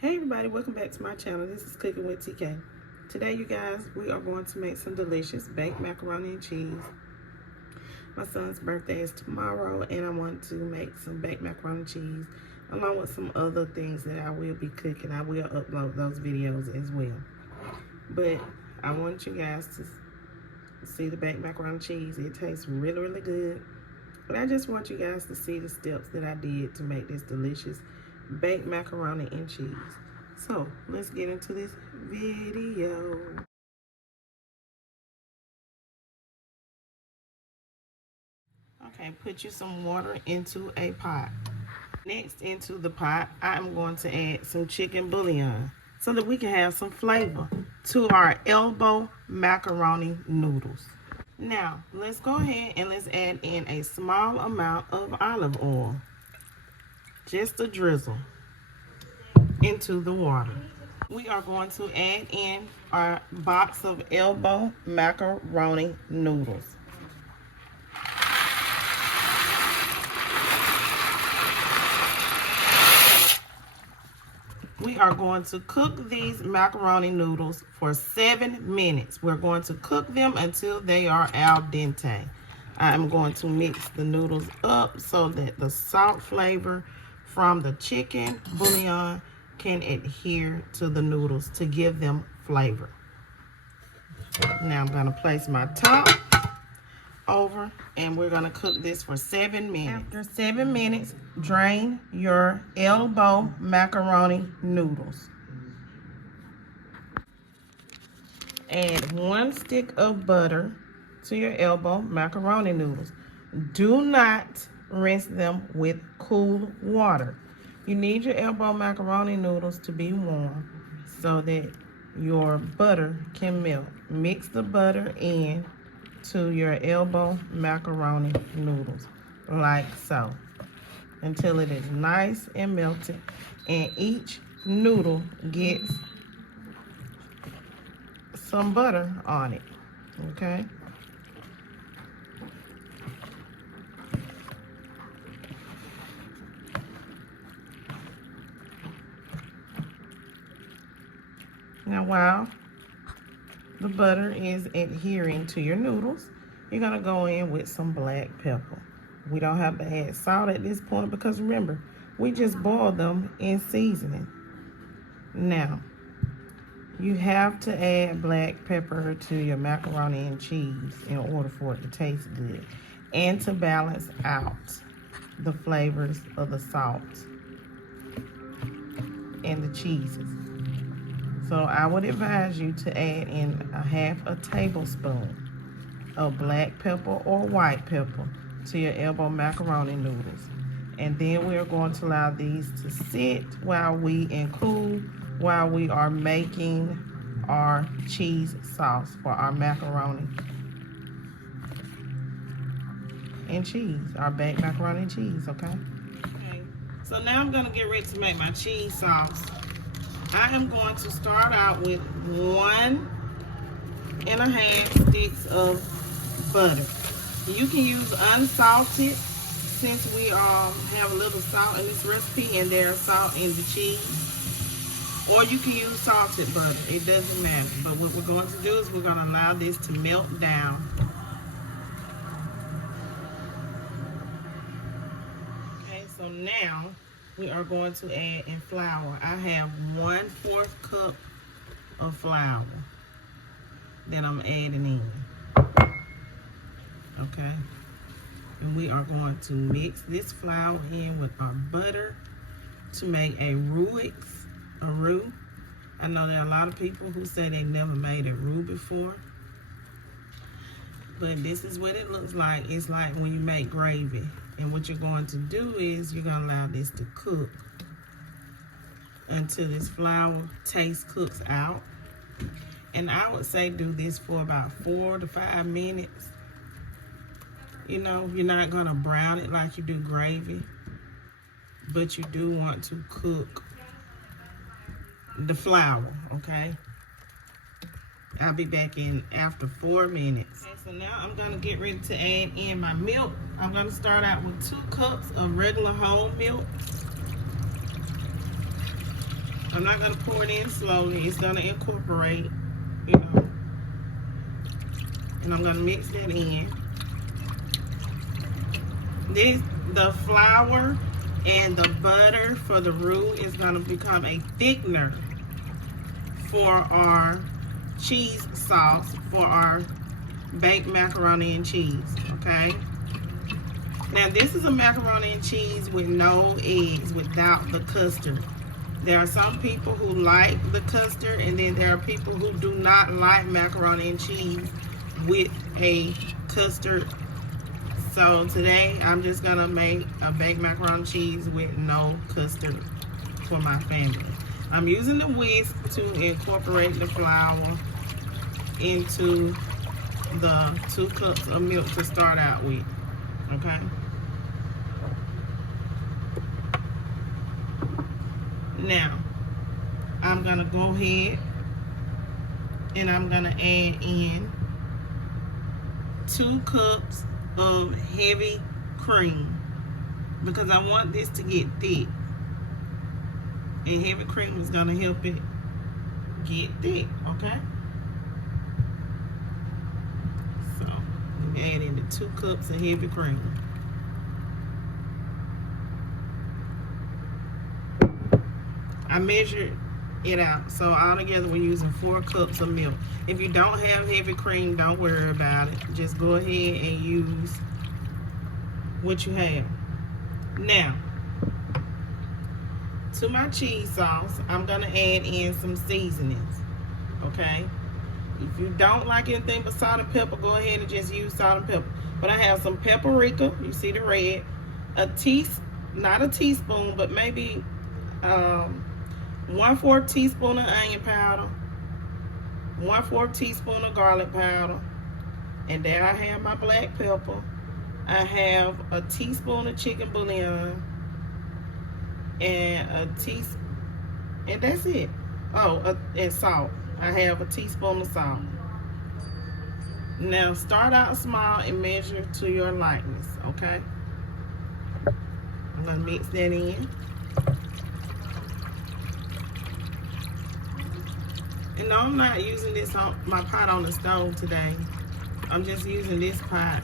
Hey everybody, welcome back to my channel. This is Cooking with TK. Today, you guys, we are going to make some delicious baked macaroni and cheese. My son's birthday is tomorrow, and I want to make some baked macaroni and cheese along with some other things that I will be cooking. I will upload those videos as well. But I want you guys to see the baked macaroni and cheese. It tastes really, really good. But I just want you guys to see the steps that I did to make this delicious baked macaroni and cheese. So let's get into this video. Okay, put you some water into a pot. Next, into the pot, I'm going to add some chicken bouillon so that we can have some flavor to our elbow macaroni noodles. Now, let's go ahead and let's add in a small amount of olive oil. Just a drizzle into the water. We are going to add in our box of elbow macaroni noodles. We are going to cook these macaroni noodles for 7 minutes. We're going to cook them until they are al dente. I'm going to mix the noodles up so that the salt flavor from the chicken bouillon can adhere to the noodles to give them flavor. Now I'm going to place my top over and we're going to cook this for 7 minutes. After 7 minutes, drain your elbow macaroni noodles. Add 1 stick of butter to your elbow macaroni noodles. Do not rinse them with cool water. You need your elbow macaroni noodles to be warm so that your butter can melt. Mix the butter in to your elbow macaroni noodles like so until it is nice and melted, and each noodle gets some butter on it. Okay? Now, while the butter is adhering to your noodles, you're going to go in with some black pepper. We don't have to add salt at this point because remember, we just boiled them in seasoning. Now, you have to add black pepper to your macaroni and cheese in order for it to taste good and to balance out the flavors of the salt and the cheeses. So I would advise you to add in a half a tablespoon of black pepper or white pepper to your elbow macaroni noodles. And then we're going to allow these to sit while we are making our cheese sauce for our macaroni and cheese, our baked macaroni and cheese, okay? Okay, so now I'm gonna get ready to make my cheese sauce. I am going to start out with 1.5 sticks of butter. You can use unsalted since we have a little salt in this recipe and there's salt in the cheese. Or you can use salted butter. It doesn't matter. But what we're going to do is we're going to allow this to melt down. Okay, so now we are going to add in flour. I have 1/4 cup of flour that I'm adding in. Okay, and we are going to mix this flour in with our butter to make a roux. I know there are a lot of people who say they've never made a roux before, but this is what it looks like. It's like when you make gravy. And what you're going to do is you're going to allow this to cook until this flour taste cooks out. And I would say do this for about 4 to 5 minutes. You know, you're not going to brown it like you do gravy, but you do want to cook the flour, okay? I'll be back in after 4 minutes. Okay, so now I'm going to get ready to add in my milk. I'm going to start out with 2 cups of regular whole milk. I'm not going to pour it in slowly. It's going to incorporate, you know. And I'm going to mix that in. The flour and the butter for the roux is going to become a thickener for our cheese sauce for our baked macaroni and cheese, okay? Now, this is a macaroni and cheese with no eggs, without the custard. There are some people who like the custard, and then there are people who do not like macaroni and cheese with a custard. So today, I'm just gonna make a baked macaroni and cheese with no custard for my family. I'm using the whisk to incorporate the flour into the 2 cups of milk to start out with, okay? Now, I'm gonna go ahead and I'm gonna add in 2 cups of heavy cream because I want this to get thick. And heavy cream is gonna help it get thick, okay? So, I'm adding the 2 cups of heavy cream. I measured it out, so altogether we're using 4 cups of milk. If you don't have heavy cream, don't worry about it. Just go ahead and use what you have. Now, to my cheese sauce, I'm gonna add in some seasonings, okay? If you don't like anything but salt and pepper, go ahead and just use salt and pepper. But I have some paprika, you see the red, not a teaspoon, but maybe 1/4 teaspoon of onion powder, 1/4 teaspoon of garlic powder, and there I have my black pepper. I have a teaspoon of chicken bouillon, and and that's it. Oh, and salt. I have a teaspoon of salt. Now start out small and measure to your likeness, okay? I'm gonna mix that in. And no, I'm not using this on my pot on the stove today. I'm just using this pot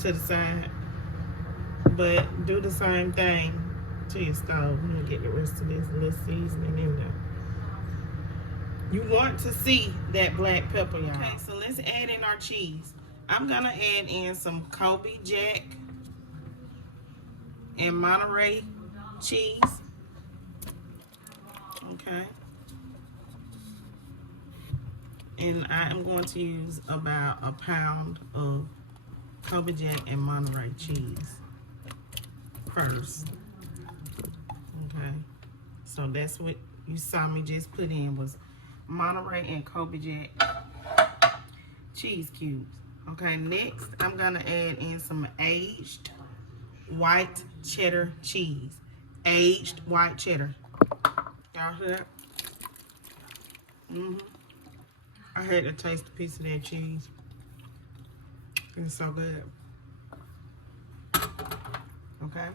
to the side. But do the same thing to your stove. Let me get the rest of this little seasoning in there. You want to see that black pepper, y'all. Okay, so let's add in our cheese. I'm gonna add in some Colby Jack and Monterey cheese. Okay. And I am going to use about a pound of Colby Jack and Monterey cheese first. Okay. So that's what you saw me just put in was Monterey and Colby Jack cheese cubes. Okay, next I'm gonna add in some aged white cheddar cheese. Aged white cheddar. Y'all hear that? I had to taste a piece of that cheese. It's so good. Okay.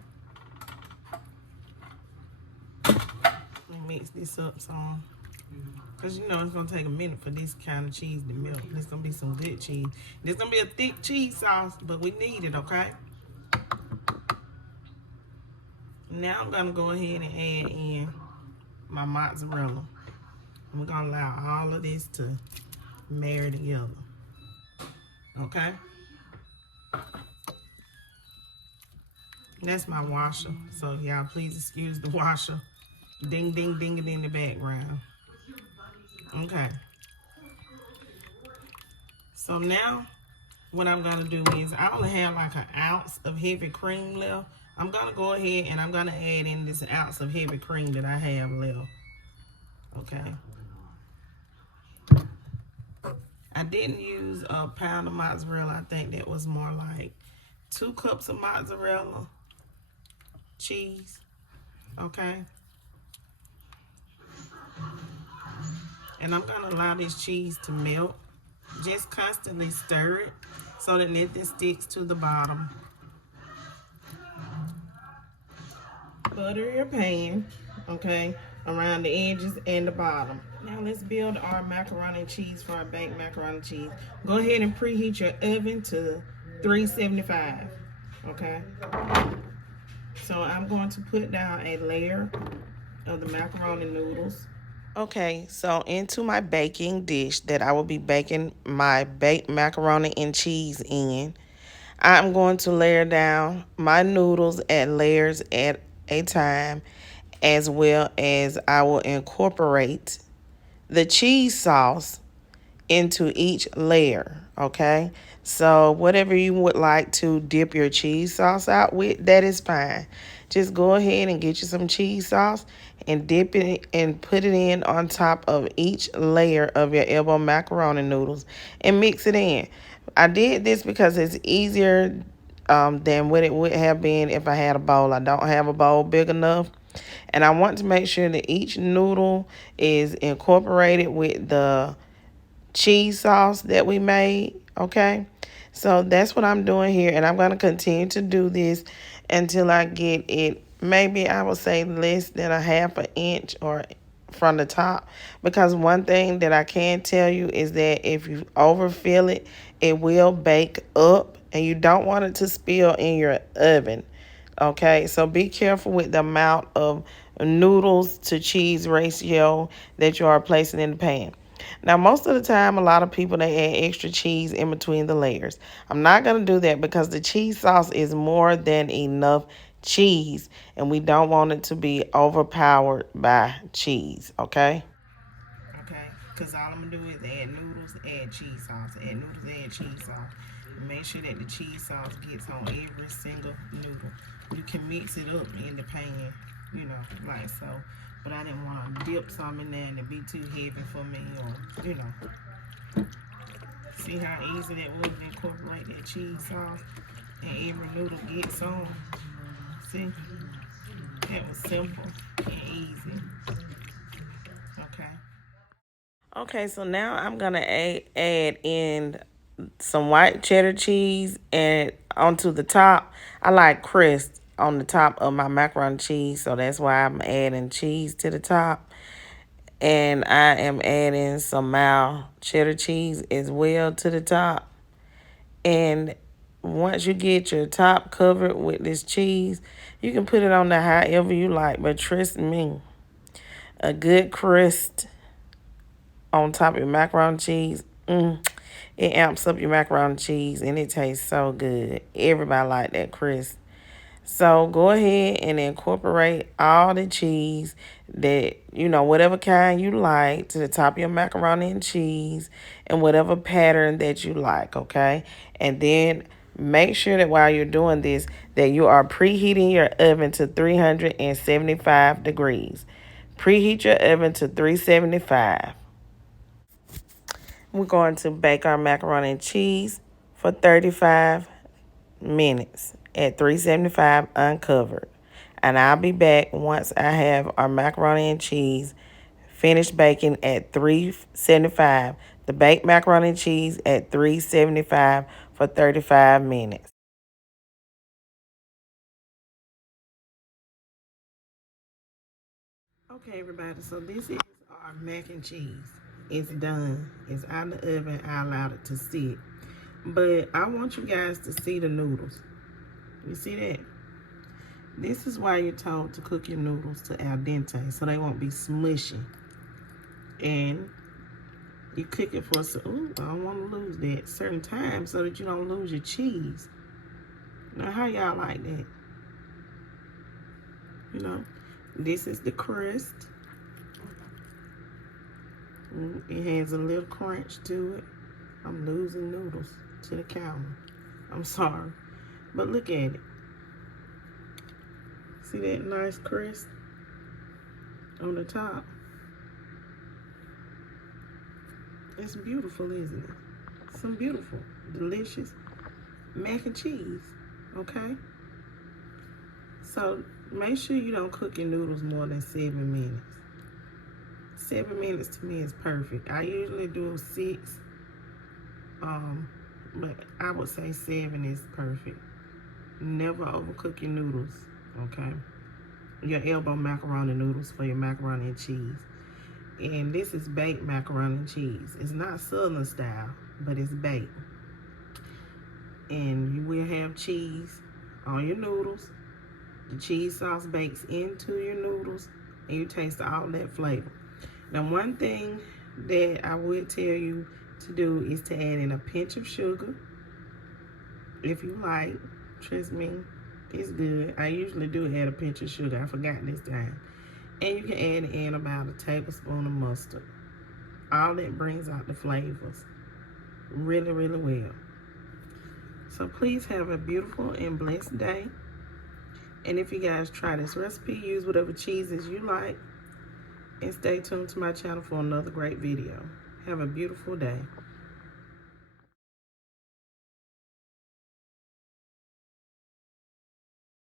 Let me mix this up some. Because you know it's going to take a minute for this kind of cheese to melt. It's going to be some good cheese. It's going to be a thick cheese sauce, but we need it, okay? Now I'm going to go ahead and add in my mozzarella. And we're going to allow all of this to marry together. Okay? That's my washer. So y'all please excuse the washer. Ding, ding, ding it in the background. Okay. So now what I'm going to do is I only have like an ounce of heavy cream left. I'm going to go ahead and I'm going to add in this ounce of heavy cream that I have left. Okay. I didn't use a pound of mozzarella. I think that was more like 2 cups of mozzarella cheese. Okay. And I'm going to allow this cheese to melt. Just constantly stir it so that nothing sticks to the bottom. Butter your pan, okay? around the edges and the bottom. Now let's build our macaroni and cheese for our baked macaroni and cheese. Go ahead and preheat your oven to 375. Okay. So I'm going to put down a layer of the macaroni noodles. Okay, so into my baking dish that I will be baking my baked macaroni and cheese in, I'm going to layer down my noodles at layers at a time, as well as I will incorporate the cheese sauce into each layer, okay? So whatever you would like to dip your cheese sauce out with, that is fine. Just go ahead and get you some cheese sauce and dip it and put it in on top of each layer of your elbow macaroni noodles and mix it in. I did this because it's easier than what it would have been if I had a bowl. I don't have a bowl big enough. And I want to make sure that each noodle is incorporated with the cheese sauce that we made, okay? So that's what I'm doing here, and I'm going to continue to do this until I get it, maybe I would say less than a half an inch or from the top, because one thing that I can tell you is that if you overfill it, it will bake up, and you don't want it to spill in your oven, okay? So be careful with the amount of noodles to cheese ratio that you are placing in the pan. Now, most of the time, a lot of people, they add extra cheese in between the layers. I'm not going to do that because the cheese sauce is more than enough cheese, and we don't want it to be overpowered by cheese, okay? Okay, because all I'm going to do is add noodles, add cheese sauce, add noodles, add cheese sauce. Make sure that the cheese sauce gets on every single noodle. You can mix it up in the pan, you know, like so. But I didn't want to dip some in there and it be too heavy for me, or, you know. See how easy that was to incorporate that cheese sauce and every noodle gets on. See? That was simple and easy. Okay. Okay, so now I'm going to add in some white cheddar cheese and onto the top. I like crust on the top of my macaroni cheese, so that's why I'm adding cheese to the top. And I am adding some mild cheddar cheese as well to the top. And once you get your top covered with this cheese, you can put it on there however you like. But trust me, a good crust on top of your macaroni cheese, it amps up your macaroni cheese and it tastes so good. Everybody like that crust. So go ahead and incorporate all the cheese that, you know, whatever kind you like to the top of your macaroni and cheese and whatever pattern that you like, okay? And then make sure that while you're doing this, that you are preheating your oven to 375 degrees. Preheat your oven to 375. We're going to bake our macaroni and cheese for 35 minutes at 375 uncovered. And I'll be back once I have our macaroni and cheese finished baking at 375. The baked macaroni and cheese at 375 for 35 minutes. Okay, everybody, so this is our mac and cheese. It's done. It's out of the oven. I allowed it to sit. But I want you guys to see the noodles. You see that? This is why you're told to cook your noodles to al dente, so they won't be smushy. And you cook it for, I don't want to lose that, certain time so that you don't lose your cheese. Now, how y'all like that? You know, this is the crust. It has a little crunch to it. I'm losing noodles to the counter. I'm sorry. But look at it. See that nice crust on the top? It's beautiful, isn't it? Some beautiful, delicious mac and cheese, okay? So make sure you don't cook your noodles more than 7 minutes. 7 minutes to me is perfect. I usually do 6, but I would say 7 is perfect. Never overcook your noodles, okay? your elbow macaroni noodles for your macaroni and cheese. And this is baked macaroni and cheese. It's not Southern style, but it's baked. And you will have cheese on your noodles. The cheese sauce bakes into your noodles, and you taste all that flavor. Now, one thing that I would tell you to do is to add in a pinch of sugar, if you like. Trust me, it's good. I usually do add a pinch of sugar. I forgot this time. And you can add in about a tablespoon of mustard. All that brings out the flavors really, really well. So please have a beautiful and blessed day. And if you guys try this recipe, use whatever cheeses you like. And stay tuned to my channel for another great video. Have a beautiful day.